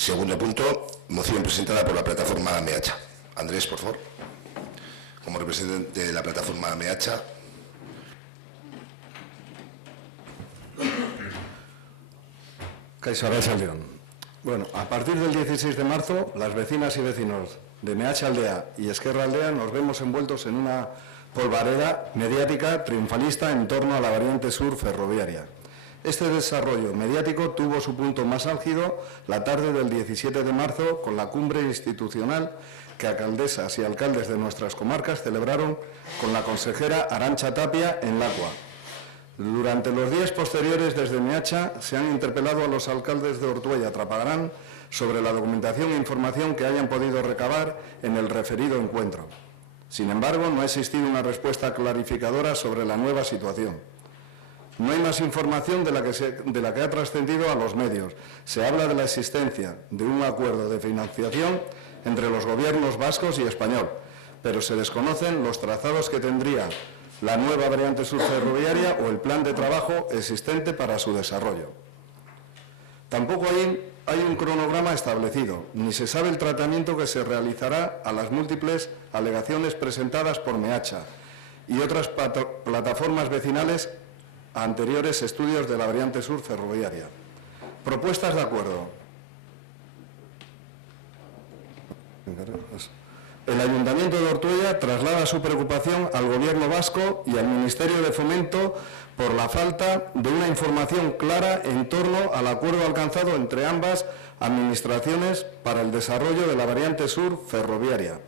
Segundo punto, moción presentada por la plataforma AMEACHA. Andrés, por favor. Como representante de la plataforma AMEACHA. Kaixo Arratsaldeon. Bueno, a partir del 16 de marzo, las vecinas y vecinos de Meacha Aldea y Esquerra Aldea nos vemos envueltos en una polvareda mediática triunfalista en torno a la variante sur ferroviaria. Este desarrollo mediático tuvo su punto más álgido la tarde del 17 de marzo con la cumbre institucional que alcaldesas y alcaldes de nuestras comarcas celebraron con la consejera Arantxa Tapia en Lacua. Durante los días posteriores, desde Meacha, se han interpelado a los alcaldes de Ortuella y Trapagaran sobre la documentación e información que hayan podido recabar en el referido encuentro. Sin embargo, no ha existido una respuesta clarificadora sobre la nueva situación. No hay más información de la que ha trascendido a los medios. Se habla de la existencia de un acuerdo de financiación entre los gobiernos vascos y español, pero se desconocen los trazados que tendría la nueva variante sur ferroviaria o el plan de trabajo existente para su desarrollo. Tampoco hay un cronograma establecido, ni se sabe el tratamiento que se realizará a las múltiples alegaciones presentadas por Meacha y otras plataformas vecinales a anteriores estudios de la variante sur ferroviaria. Propuestas de acuerdo. El Ayuntamiento de Ortuella traslada su preocupación al Gobierno vasco y al Ministerio de Fomento por la falta de una información clara en torno al acuerdo alcanzado entre ambas administraciones para el desarrollo de la variante sur ferroviaria.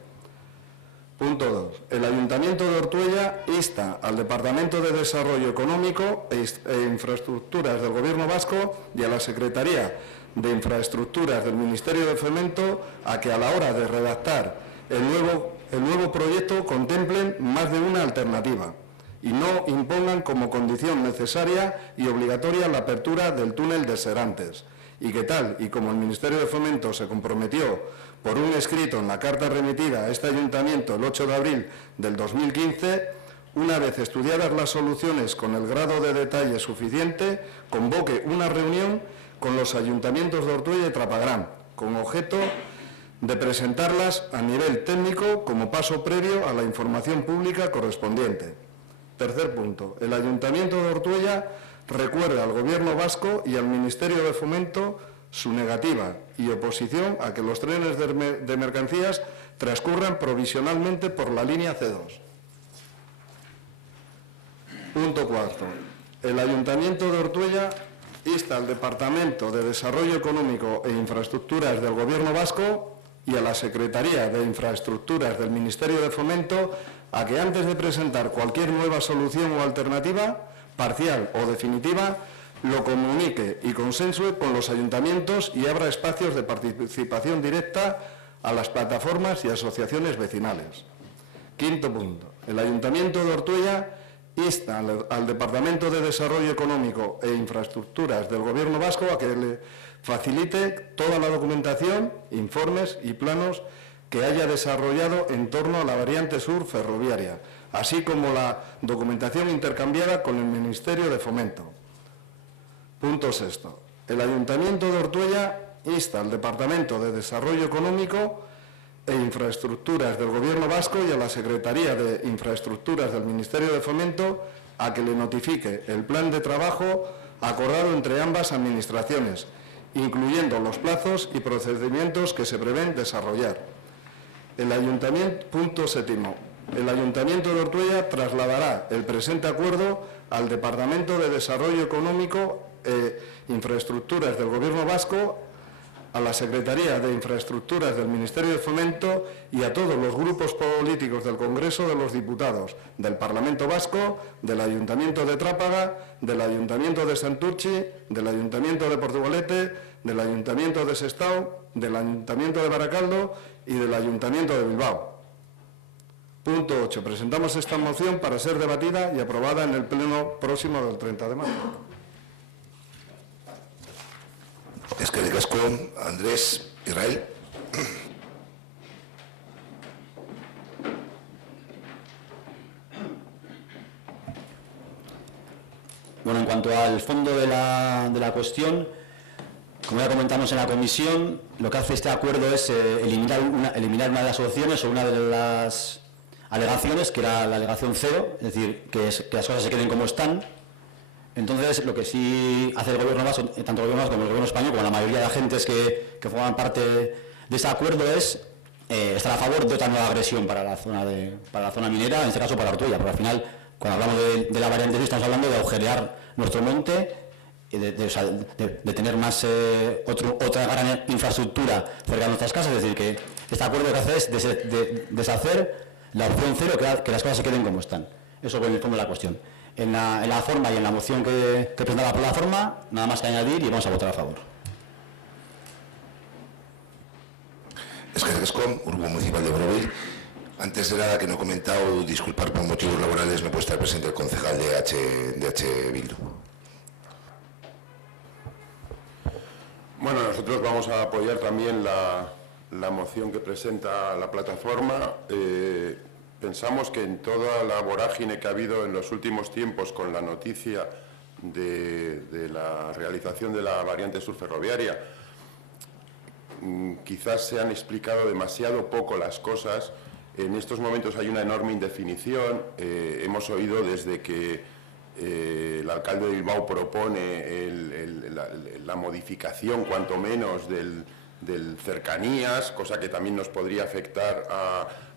Punto 2. El Ayuntamiento de Ortuella insta al Departamento de Desarrollo Económico e Infraestructuras del Gobierno vasco y a la Secretaría de Infraestructuras del Ministerio de Fomento a que a la hora de redactar el nuevo proyecto contemplen más de una alternativa y no impongan como condición necesaria y obligatoria la apertura del túnel de Serantes, y que tal y como el Ministerio de Fomento se comprometió por un escrito en la carta remitida a este Ayuntamiento el 8 de abril del 2015, una vez estudiadas las soluciones con el grado de detalle suficiente, convoque una reunión con los ayuntamientos de Ortuella y Trapagaran, con objeto de presentarlas a nivel técnico como paso previo a la información pública correspondiente. Tercer punto. El Ayuntamiento de Ortuella recuerda al Gobierno vasco y al Ministerio de Fomento su negativa y oposición a que los trenes de mercancías transcurran provisionalmente por la línea C2. Punto cuarto. El Ayuntamiento de Ortuella insta al Departamento de Desarrollo Económico e Infraestructuras del Gobierno vasco y a la Secretaría de Infraestructuras del Ministerio de Fomento a que antes de presentar cualquier nueva solución o alternativa, parcial o definitiva, lo comunique y consensue con los ayuntamientos y abra espacios de participación directa a las plataformas y asociaciones vecinales. Quinto punto. El Ayuntamiento de Ortuella insta al Departamento de Desarrollo Económico e Infraestructuras del Gobierno vasco a que le facilite toda la documentación, informes y planos que haya desarrollado en torno a la variante sur ferroviaria, así como la documentación intercambiada con el Ministerio de Fomento. Punto sexto. El Ayuntamiento de Ortuella insta al Departamento de Desarrollo Económico e Infraestructuras del Gobierno vasco y a la Secretaría de Infraestructuras del Ministerio de Fomento a que le notifique el plan de trabajo acordado entre ambas administraciones, incluyendo los plazos y procedimientos que se prevén desarrollar. Punto séptimo. El Ayuntamiento de Ortuella trasladará el presente acuerdo al Departamento de Desarrollo Económico e Infraestructuras del Gobierno vasco, a la Secretaría de Infraestructuras del Ministerio de Fomento y a todos los grupos políticos del Congreso de los Diputados, del Parlamento Vasco, del Ayuntamiento de Trápaga, del Ayuntamiento de Santurtzi, del Ayuntamiento de Portugalete, del Ayuntamiento de Sestao, del Ayuntamiento de Baracaldo y del Ayuntamiento de Bilbao. Punto 8. Presentamos esta moción para ser debatida y aprobada en el pleno próximo del 30 de marzo. Eskerrik asko, Andrés. Israel. Bueno, en cuanto al fondo de la cuestión, Como ya comentamos en la comisión, lo que hace este acuerdo es eliminar una de las opciones o una de las alegaciones, que era la alegación 0, es decir, que las cosas se queden como están. Entonces, lo que sí hace el Gobierno vasco, tanto el Gobierno vasco como el Gobierno español, como la mayoría de agentes que forman parte de este acuerdo, es estar a favor de otra nueva agresión para la zona minera, en este caso para Ortuella, porque al final, cuando hablamos de la variante sur, estamos hablando de agujerear nuestro monte, de tener más otra gran infraestructura cerca de nuestras casas. Es decir, que este acuerdo lo que hace es deshacer la opción 0, que las cosas se queden como están. Eso es el fondo de la cuestión. En la forma y en la moción que presenta la plataforma, nada más que añadir y vamos a votar a favor. Eskerrik asko, Grupo Municipal de Borobil. Antes de nada, que no he comentado, disculpar por motivos laborales, no puede estar presente el concejal de H Bildu. Bueno, nosotros vamos a apoyar también la moción que presenta la plataforma. Pensamos que en toda la vorágine que ha habido en los últimos tiempos con la noticia de la realización de la variante sur ferroviaria, quizás se han explicado demasiado poco las cosas. En estos momentos hay una enorme indefinición. Hemos oído desde que el alcalde de Bilbao propone la modificación, cuanto menos, del cercanías, cosa que también nos podría afectar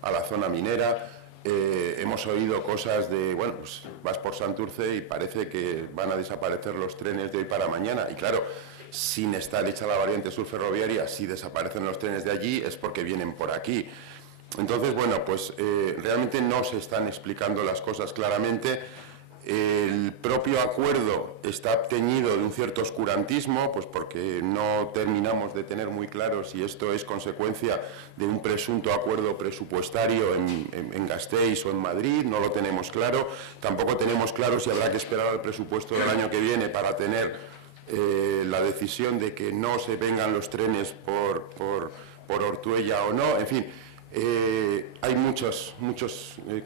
a la zona minera. Hemos oído cosas de, bueno, pues vas por Santurce y parece que van a desaparecer los trenes de hoy para mañana. Y claro, sin estar hecha la variante sur ferroviaria, si desaparecen los trenes de allí es porque vienen por aquí. Entonces, bueno, pues realmente no se están explicando las cosas claramente. El propio acuerdo está teñido de un cierto oscurantismo, pues porque no terminamos de tener muy claro si esto es consecuencia de un presunto acuerdo presupuestario en Gasteiz o en Madrid, no lo tenemos claro. Tampoco tenemos claro si habrá que esperar al presupuesto del año que viene para tener la decisión de que no se vengan los trenes por Ortuella o no, en fin. Hay muchos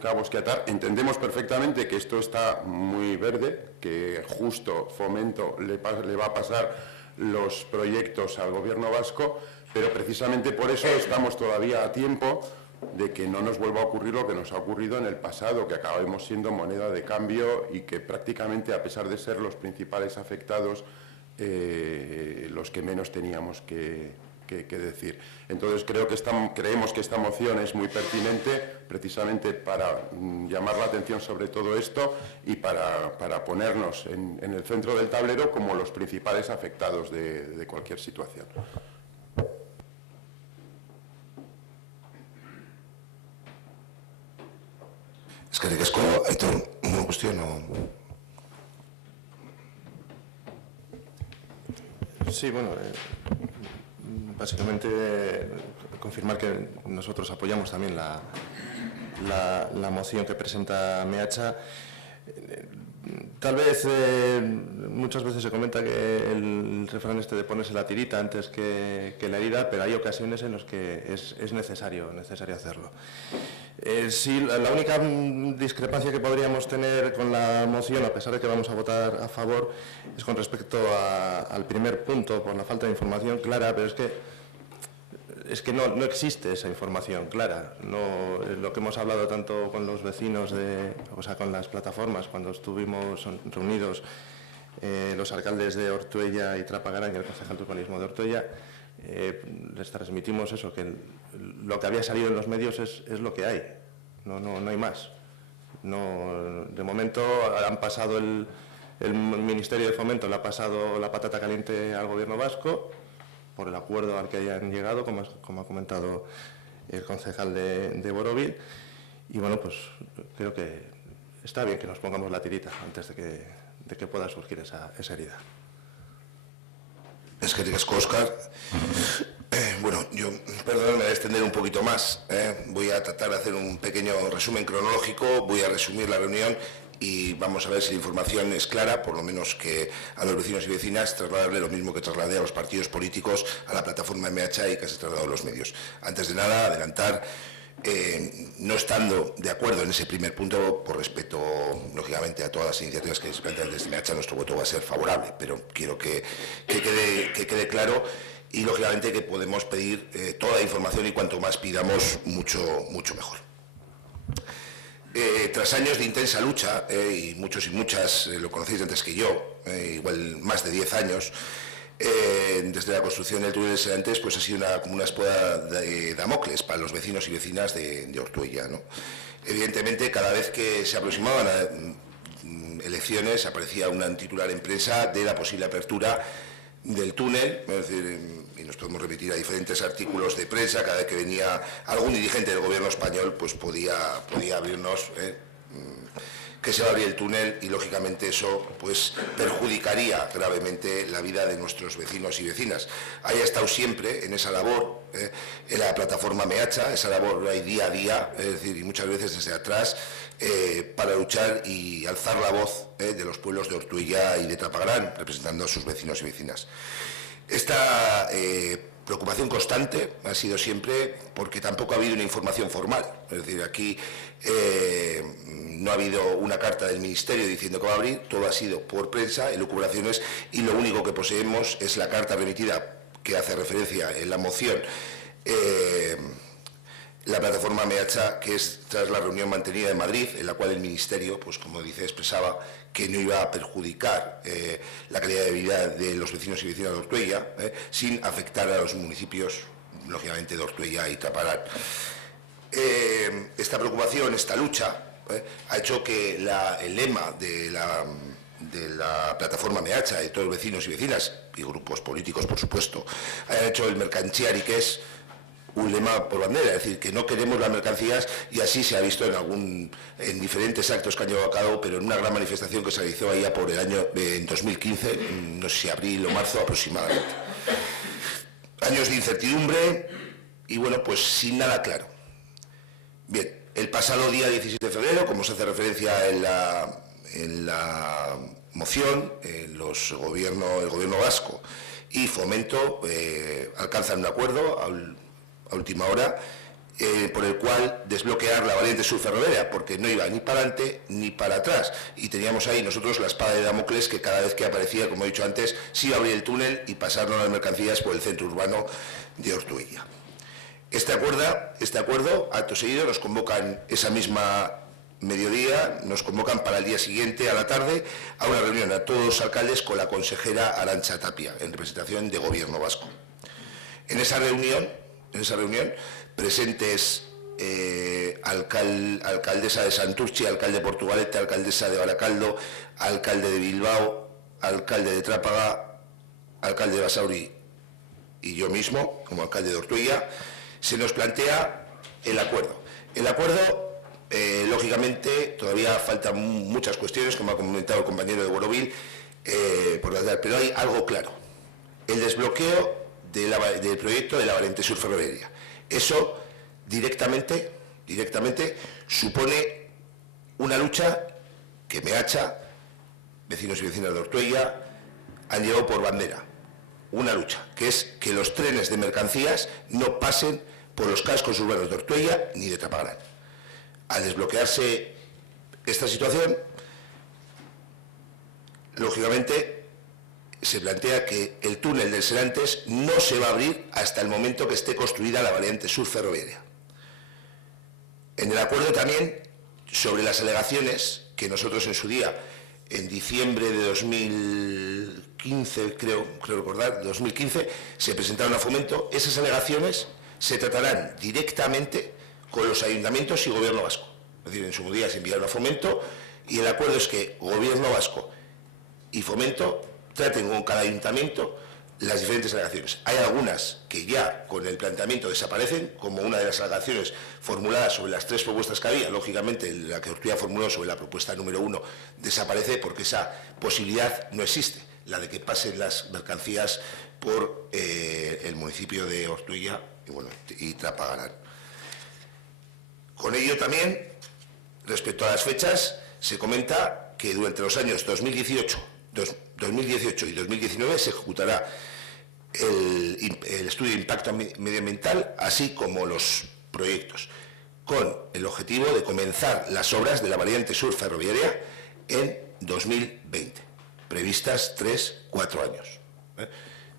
cabos que atar. Entendemos perfectamente que esto está muy verde, que justo Fomento le va a pasar los proyectos al Gobierno vasco, pero precisamente por eso estamos todavía a tiempo de que no nos vuelva a ocurrir lo que nos ha ocurrido en el pasado, que acabemos siendo moneda de cambio y que prácticamente, a pesar de ser los principales afectados, los que menos teníamos que decir. Entonces creemos que esta moción es muy pertinente precisamente para llamar la atención sobre todo esto y para ponernos en el centro del tablero como los principales afectados de cualquier situación. Eskerrik asko, Aitor, ¿una cuestión o...? Sí, bueno, básicamente confirmar que nosotros apoyamos también la moción que presenta MEACHA. Tal vez muchas veces se comenta que el refrán este de ponerse la tirita antes que la herida, pero hay ocasiones en las que es necesario hacerlo. Sí, la única discrepancia que podríamos tener con la moción, a pesar de que vamos a votar a favor, es con respecto al primer punto, por la falta de información clara, pero es que no existe esa información clara. No, lo que hemos hablado tanto con los vecinos, con las plataformas, cuando estuvimos reunidos los alcaldes de Ortuella y Trapagaran y el concejal de urbanismo de Ortuella, les transmitimos eso, que lo que había salido en los medios es lo que hay, no hay más. De momento han pasado el Ministerio de Fomento le ha pasado la patata caliente al Gobierno vasco por el acuerdo al que hayan llegado, como ha comentado el concejal de Borobil, y bueno, pues creo que está bien que nos pongamos la tirita antes de que pueda surgir esa herida. Eskerrik asko, Óscar. Bueno, yo, perdón, me voy a extender un poquito más. Voy a tratar de hacer un pequeño resumen cronológico, voy a resumir la reunión y vamos a ver si la información es clara, por lo menos que a los vecinos y vecinas trasladarle lo mismo que trasladé a los partidos políticos, a la plataforma MH y que se trasladó a los medios. Antes de nada, adelantar no estando de acuerdo en ese primer punto, por respeto, lógicamente, a todas las iniciativas que se plantean desde MEACHA, nuestro voto va a ser favorable, pero quiero que quede claro y, lógicamente, que podemos pedir toda la información y cuanto más pidamos, mucho mejor. Tras años de intensa lucha, y muchos y muchas lo conocéis antes que yo, igual más de 10 años, desde la construcción del túnel de Serantes, pues ha sido como una espada de Damocles para los vecinos y vecinas de Ortuella, ¿no? Evidentemente, cada vez que se aproximaban a elecciones, aparecía un titular en prensa de la posible apertura del túnel, es decir, y nos podemos remitir a diferentes artículos de prensa. Cada vez que venía algún dirigente del gobierno español, pues podía abrirnos que se va a abrir el túnel, y lógicamente eso pues perjudicaría gravemente la vida de nuestros vecinos y vecinas. Haya estado siempre en esa labor, en la plataforma MEACHA, esa labor hay día a día, es decir, y muchas veces desde atrás, para luchar y alzar la voz de los pueblos de Ortuella y de Trapagaran, representando a sus vecinos y vecinas. Esta preocupación constante ha sido siempre porque tampoco ha habido una información formal, es decir, aquí no ha habido una carta del Ministerio diciendo que va a abrir, todo ha sido por prensa, elucubraciones, y lo único que poseemos es la carta remitida que hace referencia en la moción la plataforma MEACHA, que es tras la reunión mantenida en Madrid, en la cual el Ministerio, pues como dice, expresaba que no iba a perjudicar la calidad de vida de los vecinos y vecinas de Ortuella, sin afectar a los municipios, lógicamente, de Ortuella y Trapagaran. Esta preocupación, esta lucha, ha hecho que el lema de la plataforma MEACHA, de todos los vecinos y vecinas, y grupos políticos, por supuesto, hayan hecho el mercanchiari, que es un lema por bandera, es decir, que no queremos las mercancías, y así se ha visto en diferentes actos que han llevado a cabo, pero en una gran manifestación que se realizó allá por el año en 2015, no sé si abril o marzo aproximadamente. Años de incertidumbre y, bueno, pues sin nada claro. Bien, el pasado día 17 de febrero, como se hace referencia en la moción, el gobierno vasco y Fomento alcanzan un acuerdo a última hora, por el cual desbloquear la variante sur ferroviaria, porque no iba ni para adelante ni para atrás, y teníamos ahí nosotros la espada de Damocles, que cada vez que aparecía, como he dicho antes, se iba a abrir el túnel y pasarnos las mercancías por el centro urbano de Ortuella. Este acuerdo, acto seguido, nos convocan esa misma mediodía, nos convocan para el día siguiente, a la tarde, a una reunión a todos los alcaldes con la consejera Arantxa Tapia, en representación de Gobierno vasco. En esa reunión, presentes alcaldesa de Santurtzi, alcalde de Portugalete, alcaldesa de Baracaldo, alcalde de Bilbao, alcalde de Trápaga, alcalde de Basauri y yo mismo, como alcalde de Ortuella, se nos plantea el acuerdo. El acuerdo, lógicamente, todavía faltan muchas cuestiones, como ha comentado el compañero de Borovil, pero hay algo claro: el desbloqueo del proyecto de la variante sur ferroviaria. Eso directamente supone una lucha que MEACHA, vecinos y vecinas de Ortuella, han llevado por bandera. Una lucha, que es que los trenes de mercancías no pasen por los cascos urbanos de Ortuella ni de Trapagaran. Al desbloquearse esta situación, lógicamente, se plantea que el túnel del Serantes no se va a abrir hasta el momento que esté construida la variante sur ferroviaria. En el acuerdo también, sobre las alegaciones que nosotros en su día, en diciembre de 2015, creo recordar, 2015, se presentaron a Fomento, esas alegaciones se tratarán directamente con los ayuntamientos y Gobierno vasco. Es decir, en su día se enviaron a Fomento, y el acuerdo es que Gobierno vasco y Fomento traten con cada ayuntamiento las diferentes alegaciones. Hay algunas que ya con el planteamiento desaparecen, como una de las alegaciones formuladas sobre las 3 propuestas que había. Lógicamente, la que Ortuella formuló sobre la propuesta número 1 desaparece, porque esa posibilidad no existe, la de que pasen las mercancías por el municipio de Ortuella y Trapagaran. Con ello también, respecto a las fechas, se comenta que durante los años 2018 y 2019 se ejecutará el estudio de impacto medioambiental, así como los proyectos. con el objetivo de comenzar las obras de la variante sur ferroviaria en 2020, previstas 3-4 años.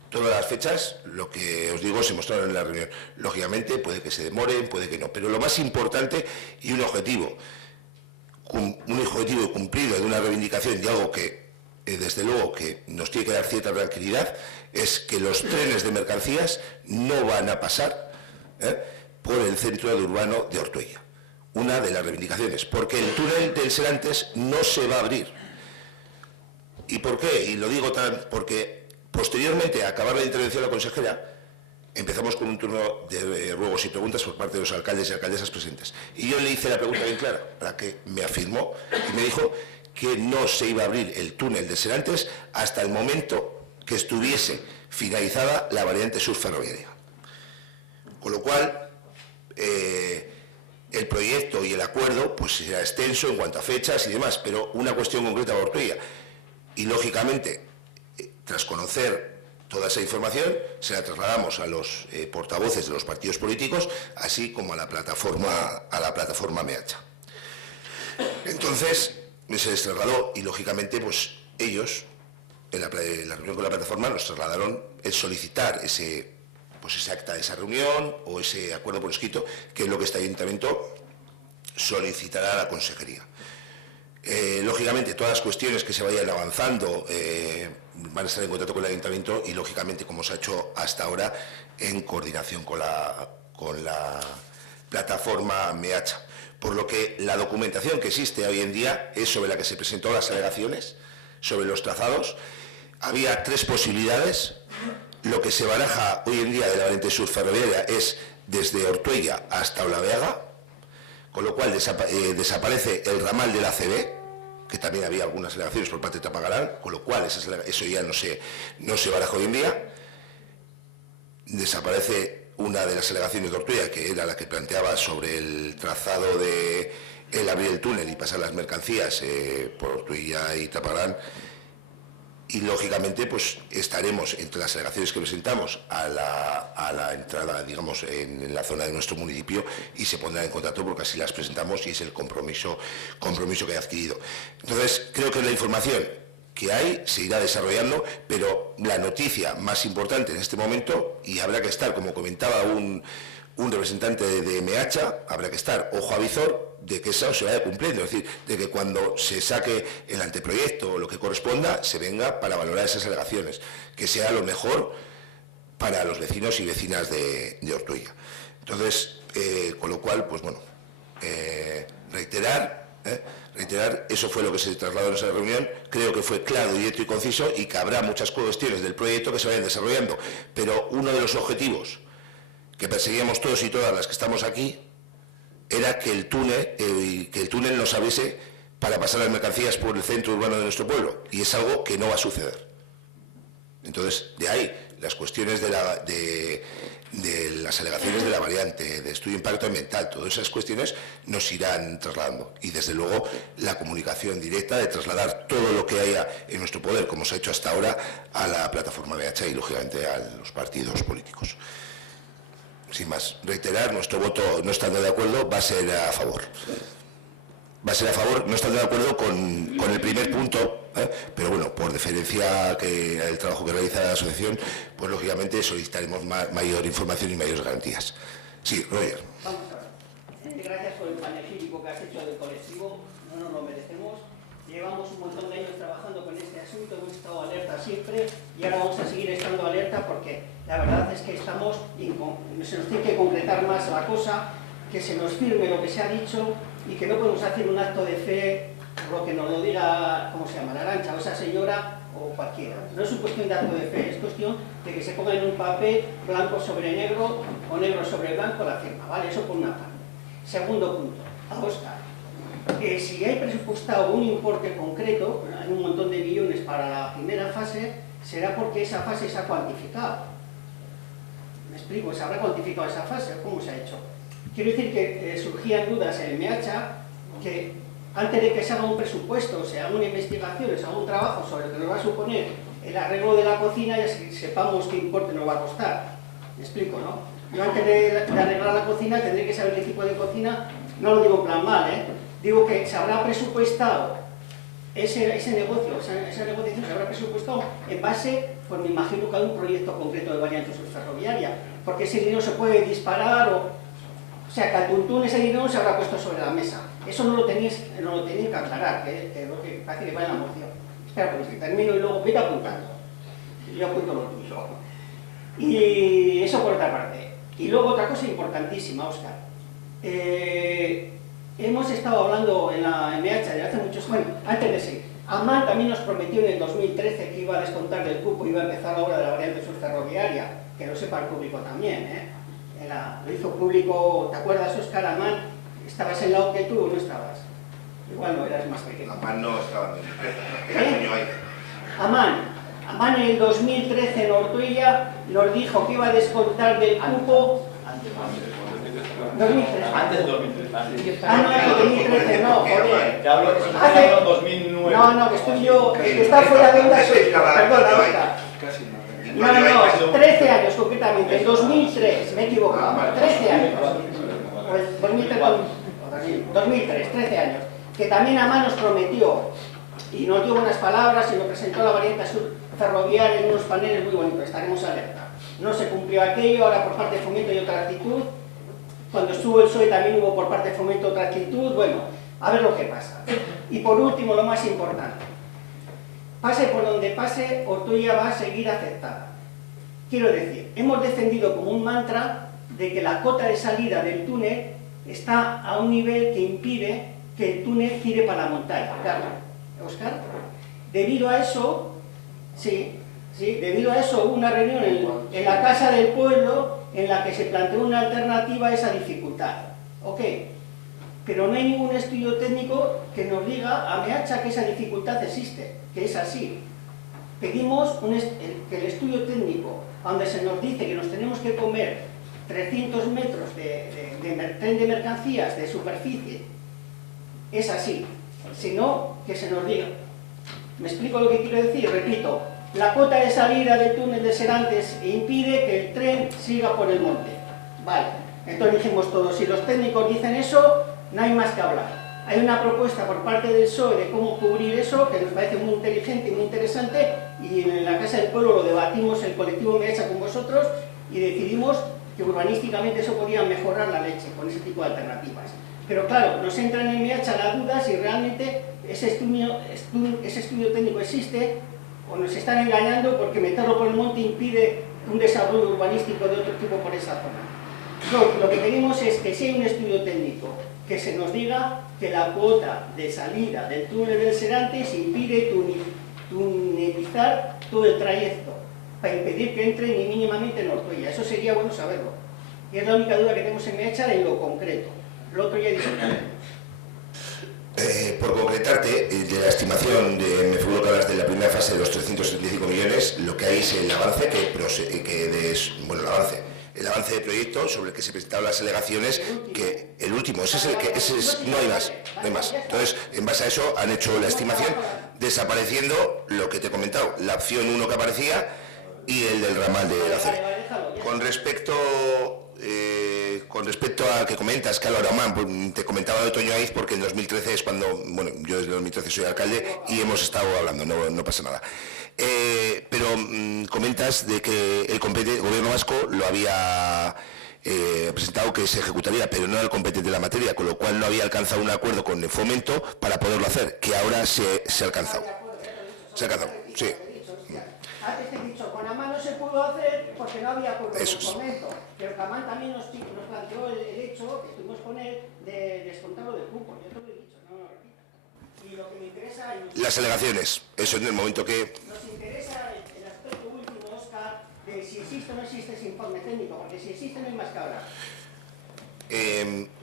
Todas las fechas, lo que os digo, se mostraron en la reunión. Lógicamente, puede que se demoren, puede que no, pero lo más importante y un objetivo cumplido de una reivindicación y algo que, desde luego, que nos tiene que dar cierta tranquilidad, es que los trenes de mercancías no van a pasar por el centro urbano de Ortuella. Una de las reivindicaciones, porque el túnel del Serantes no se va a abrir. ¿Y por qué? Y lo digo porque posteriormente a acabar la intervención de la consejera, empezamos con un turno de ruegos y preguntas por parte de los alcaldes y alcaldesas presentes. Y yo le hice la pregunta bien clara, para que me afirmó y me dijo que no se iba a abrir el túnel de Serantes hasta el momento que estuviese finalizada la variante sur ferroviaria. Con lo cual, el proyecto y el acuerdo pues será extenso en cuanto a fechas y demás, pero una cuestión concreta para Ortuella. Y lógicamente, tras conocer toda esa información, se la trasladamos a los portavoces de los partidos políticos, así como a la plataforma MEACHA. Entonces, se les trasladó y, lógicamente, pues ellos, en la reunión con la plataforma, nos trasladaron el solicitar ese acta de esa reunión o ese acuerdo por escrito, que es lo que este ayuntamiento solicitará a la consejería. Lógicamente, todas las cuestiones que se vayan avanzando van a estar en contacto con el ayuntamiento y, lógicamente, como se ha hecho hasta ahora, en coordinación con la plataforma MEACHA. Por lo que la documentación que existe hoy en día es sobre la que se presentó las alegaciones, sobre los trazados. Había 3 posibilidades. Lo que se baraja hoy en día de la variante sur ferroviaria es desde Ortuella hasta Olaveaga, con lo cual desaparece el ramal de la ACB, que también había algunas alegaciones por parte de Tapagalán, con lo cual eso ya no se baraja hoy en día. Desaparece una de las alegaciones de Ortuella, que era la que planteaba sobre el trazado de el abrir el túnel y pasar las mercancías por Ortuella y Tapagalán. Y, lógicamente, pues estaremos entre las alegaciones que presentamos a la entrada, digamos, en la zona de nuestro municipio, y se pondrán en contacto porque así las presentamos y es el compromiso que he adquirido. Entonces, creo que la información que hay se irá desarrollando, pero la noticia más importante en este momento, y habrá que estar, como comentaba un representante de MEACHA, habrá que estar ojo a visor de que eso se vaya cumpliendo, es decir, de que cuando se saque el anteproyecto o lo que corresponda, se venga para valorar esas alegaciones, que sea lo mejor para los vecinos y vecinas de Ortuella. Entonces, con lo cual, pues bueno, reiterar, eso fue lo que se trasladó en esa reunión. Creo que fue claro, directo y conciso, y que habrá muchas cuestiones del proyecto que se vayan desarrollando, pero uno de los objetivos que perseguíamos todos y todas las que estamos aquí era que el túnel nos abriese para pasar las mercancías por el centro urbano de nuestro pueblo, y es algo que no va a suceder. Entonces, de ahí las cuestiones de las alegaciones de la variante, de estudio de impacto ambiental, todas esas cuestiones nos irán trasladando, y desde luego la comunicación directa de trasladar todo lo que haya en nuestro poder, como se ha hecho hasta ahora, a la plataforma MEACHA y, lógicamente, a los partidos políticos. Sin más, reiterar, nuestro voto, no estando de acuerdo, va a ser a favor. Va a ser a favor, no estando de acuerdo con el primer punto, pero bueno, por deferencia al trabajo que realiza la asociación, pues lógicamente solicitaremos mayor información y mayores garantías. Sí, Roger. Vamos a ver. Gracias por el panegírico que has hecho del colectivo, no nos lo merecemos. Llevamos un montón de años trabajando con este asunto, hemos estado alerta siempre y ahora vamos a seguir estando alerta porque la verdad es que se nos tiene que concretar más la cosa, que se nos firme lo que se ha dicho y que no podemos hacer un acto de fe por lo que nos lo diga, ¿cómo se llama?, la Arantxa o esa señora o cualquiera. No es cuestión de acto de fe, es cuestión de que se ponga en un papel blanco sobre negro o negro sobre blanco la firma, ¿vale? Eso por una parte. Segundo punto, Oscar. Que si hay presupuestado un importe concreto, hay un montón de millones para la primera fase, será porque esa fase se ha cuantificado. Me explico, ¿se habrá cuantificado esa fase? ¿Cómo se ha hecho? Quiero decir que surgían dudas en el MEACHA que antes de que se haga un presupuesto, se haga una investigación, se haga un trabajo sobre lo que nos va a suponer el arreglo de la cocina, ya sepamos qué importe nos va a costar. Me explico, ¿no? Yo antes de arreglar la cocina tendré que saber qué tipo de cocina no lo digo en plan mal, digo que se habrá presupuestado ese negocio, esa negociación se habrá presupuestado en base, pues me imagino que hay un proyecto concreto de variante sur ferroviaria, porque ese dinero se puede disparar o sea, que al tuntún ese dinero se habrá puesto sobre la mesa. Eso no lo tenéis que aclarar, que es lo que parece que va en la moción. Espera, pues que termino y luego vete apuntando. Yo apunto lo tuyo. Y eso por otra parte. Y luego otra cosa importantísima, Óscar. Hemos estado hablando en la MH desde hace muchos años, bueno, antes de seguir. Amán también nos prometió en el 2013 que iba a descontar del cupo, iba a empezar la obra de la variante sur ferroviaria, que lo sepa el público también, lo hizo público, ¿te acuerdas, Óscar? Amán, ¿estabas en la OCE tú o no estabas? Igual no, eras más pequeño. Amán no estaba en el Amán en el 2013 en Ortuella nos dijo que iba a descontar del cupo... Antes del 2013. No, el 2013 no, joder. Te hablo de 2009. No, que estoy yo, que está fuera de onda. Perdona, Óscar. No, 13 años concretamente, en 2003, me he equivocado, 13 años. Pues 2003, 13 años. Que también Amán nos prometió, y nos dio buenas palabras y nos presentó la variante sur ferroviaria en unos paneles muy bonitos, estaremos alerta. No se cumplió aquello, ahora por parte de Fomento hay otra actitud. Cuando estuvo el PSOE también hubo por parte de Fomento otra actitud. Bueno, a ver lo que pasa. Y por último, lo más importante. Pase por donde pase, Ortuella va a seguir afectada. Quiero decir, hemos defendido como un mantra de que la cota de salida del túnel está a un nivel que impide que el túnel gire para la montaña. Claro, Óscar. Debido a eso, debido a eso hubo una reunión en la Casa del Pueblo en la que se planteó una alternativa a esa dificultad. Ok, pero no hay ningún estudio técnico que nos diga a Meacha que esa dificultad existe, que es así. Pedimos que el estudio técnico, donde se nos dice que nos tenemos que comer 300 metros de tren de mercancías de superficie, es así. Si no, que se nos diga. ¿Me explico lo que quiero decir? Repito. La cota de salida del túnel de Serantes impide que el tren siga por el monte. Vale, entonces dijimos todos, si los técnicos dicen eso, no hay más que hablar. Hay una propuesta por parte del PSOE de cómo cubrir eso, que nos parece muy inteligente y muy interesante, y en la Casa del Pueblo lo debatimos el colectivo Meacha con vosotros, y decidimos que urbanísticamente eso podía mejorar la leche con ese tipo de alternativas. Pero claro, nos entra en Meacha la duda si realmente ese estudio técnico existe, o nos están engañando porque meterlo por el monte impide un desarrollo urbanístico de otro tipo por esa zona. No, lo que pedimos es que si hay un estudio técnico que se nos diga que la cuota de salida del túnel del Serantes impide tunelizar todo el trayecto, para impedir que entre ni mínimamente en Ortuella. Eso sería bueno saberlo. Y es la única duda que tenemos en Meacha en lo concreto. Lo otro ya he dicho. Por concretarte, de la estimación me figuro que hablas de la primera fase de los 375 millones, lo que hay es el avance el avance de proyecto sobre el que se presentaron las alegaciones, que el último, no hay más. Entonces, en base a eso han hecho la estimación, desapareciendo lo que te he comentado, la opción 1 que aparecía y el del ramal de la CERE. Con respecto a que comentas, que ahora pues, te comentaba de Toño Aiz porque en 2013 es cuando, bueno, yo desde 2013 soy alcalde y hemos estado hablando, no pasa nada. Pero comentas de que el gobierno vasco lo había presentado que se ejecutaría, pero no era el competente de la materia, con lo cual no había alcanzado un acuerdo con el Fomento para poderlo hacer, que ahora se ha alcanzado. Se ha alcanzado, sí. Antes he dicho, con Amán no se pudo hacer porque no había acuerdo con el Fomento, pero que Amán también nos planteó el hecho, que estuvimos con él, de descontarlo del cupo. Yo te lo he dicho, no lo repito. Y lo que me interesa... Las alegaciones, eso en el momento que... Nos interesa el aspecto último, Óscar, de si existe o no existe ese informe técnico, porque si existe no hay más que hablar.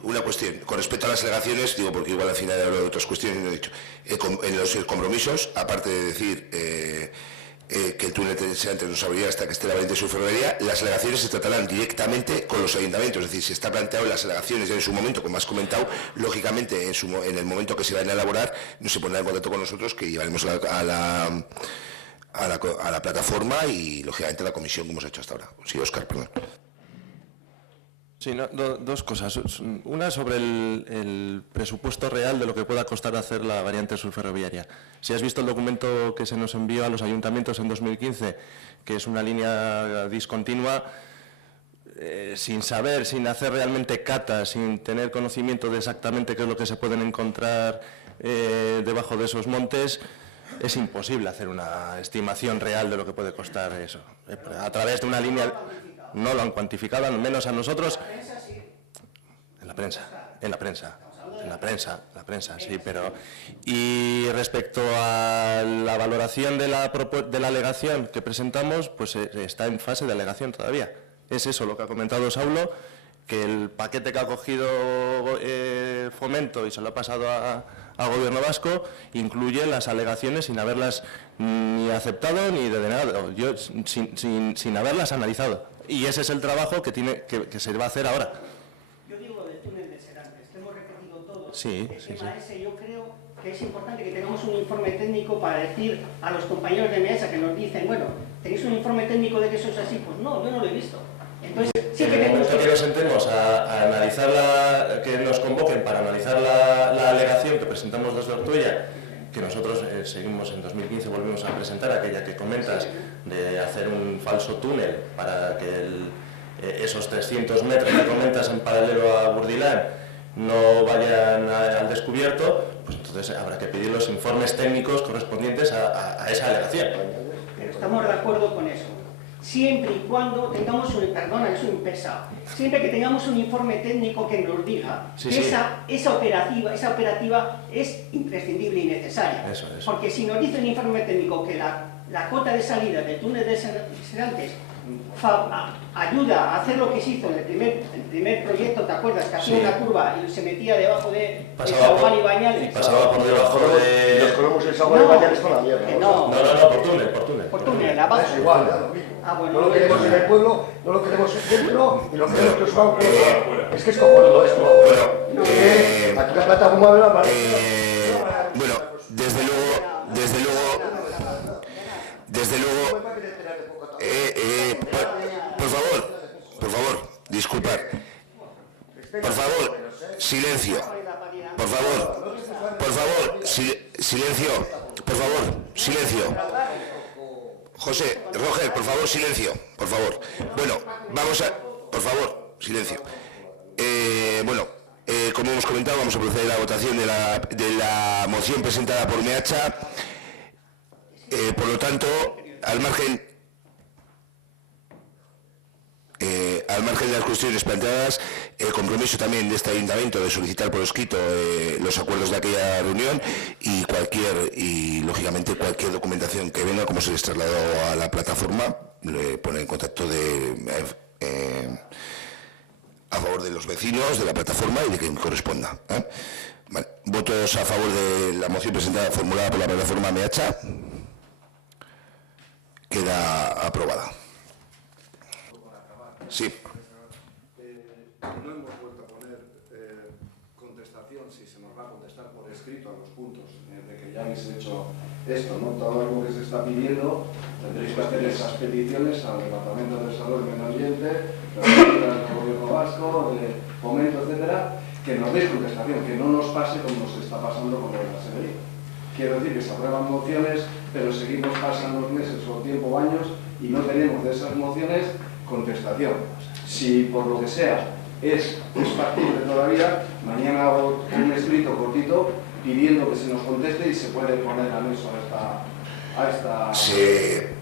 Una cuestión, con respecto a las alegaciones, digo porque igual al final he hablado de otras cuestiones y no he dicho, en los compromisos, aparte de decir que el túnel no se abrirá hasta que esté la variante sur ferroviaria, las alegaciones se tratarán directamente con los ayuntamientos, es decir, si está planteado las alegaciones en su momento, como has comentado, lógicamente en el momento que se vayan a elaborar, no se pondrá en contacto con nosotros, que llevaremos a la plataforma y lógicamente a la comisión, como hemos hecho hasta ahora. Sí, Óscar, perdón. Sí, no, dos cosas. Una sobre el presupuesto real de lo que pueda costar hacer la variante sur ferroviaria. Si has visto el documento que se nos envió a los ayuntamientos en 2015, que es una línea discontinua, sin saber, sin hacer realmente cata, sin tener conocimiento de exactamente qué es lo que se pueden encontrar debajo de esos montes, es imposible hacer una estimación real de lo que puede costar eso. A través de una línea... No lo han cuantificado, al menos a nosotros. En la prensa, sí, pero... Y respecto a la valoración de la alegación que presentamos, pues está en fase de alegación todavía. Es eso lo que ha comentado Saulo, que el paquete que ha cogido Fomento y se lo ha pasado al Gobierno vasco incluye las alegaciones sin haberlas ni aceptado ni denegado, sin haberlas analizado. Y ese es el trabajo que se va a hacer ahora. Yo digo del túnel de Serantes, que hemos repetido todo. Sí, el sí, tema sí. ese, yo creo que es importante que tengamos un informe técnico para decir a los compañeros de mesa que nos dicen, bueno, ¿tenéis un informe técnico de que eso es así? Pues no, yo no lo he visto. Entonces, sí que en el momento que nos sentemos a analizar que nos convoquen para analizar la alegación que presentamos desde Ortuella, que nosotros seguimos en 2015, volvimos a presentar aquella que comentas, de hacer un falso túnel para que esos 300 metros que comentas en paralelo a Burdilán no vayan al descubierto, pues entonces habrá que pedir los informes técnicos correspondientes a esa alegación. Pero estamos de acuerdo con eso. Siempre y cuando tengamos siempre que tengamos un informe técnico que nos diga Sí, que sí. esa operativa es imprescindible y necesaria. Eso es. Porque si nos dice un informe técnico que la cota de salida del túnel de Serantes ayuda a hacer lo que se hizo en el primer proyecto, ¿te acuerdas? Que hacía Sí. una curva y se metía debajo de Pasaba Sagual y Bañales. Pasaba por debajo Los de... colomos en Sagual y Bañales con la mierda. que ¿no? no. por túnel. Por túnel, abajo. Es igual, da lo mismo. Ah, bueno, no lo queremos en el pueblo, no lo queremos dentro y lo queremos que os va a Es que es cojonudo esto. Aquí la plataforma de la Bueno, desde luego, por favor, disculpad. Por favor, silencio. Por favor, silencio. Por favor, silencio. José, Roger, por favor, silencio. Por favor. Bueno, vamos a... Por favor, silencio. Como hemos comentado, vamos a proceder a la votación de la moción presentada por Meacha. Por lo tanto, al margen de las cuestiones planteadas, el compromiso también de este ayuntamiento de solicitar por escrito los acuerdos de aquella reunión y lógicamente cualquier documentación que venga, como se les trasladó a la plataforma, le pone en contacto a favor de los vecinos de la plataforma y de quien corresponda. Vale. ¿Votos a favor de la moción presentada, formulada por la plataforma Meacha? Queda aprobada. Sí. No hemos vuelto a poner contestación, si se nos va a contestar por escrito a los puntos de que ya habéis hecho esto, ¿no? Todo algo que se está pidiendo, tendréis que hacer esas peticiones al Departamento de Desarrollo y Medio Ambiente, del Gobierno Vasco, de Fomento, etcétera, que nos deis contestación, que no nos pase como nos está pasando con la severía. Quiero decir que se aprueban mociones, pero seguimos pasando los meses o tiempo o años y no tenemos de esas mociones contestación. Si por lo que sea es factible todavía, mañana hago un escrito cortito pidiendo que se nos conteste y se puede poner anexo a esta... Se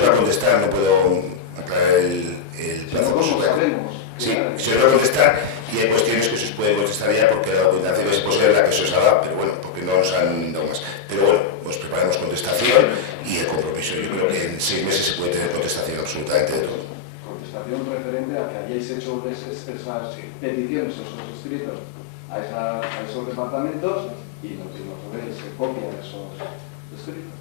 va a contestar, no puedo aclarar el plazo. ¿Cómo sabemos? Sí, se va a contestar y hay cuestiones que se os puede contestar ya porque la documentación es posible la que se os haga, pero bueno, porque no nos han dado más. Pero bueno, pues preparamos contestación y el compromiso. Yo creo que en 6 meses se puede tener contestación absolutamente de todo. Contestación referente a que hayáis hecho esas peticiones, esos escritos a esos departamentos y nos deis copia de esos escritos.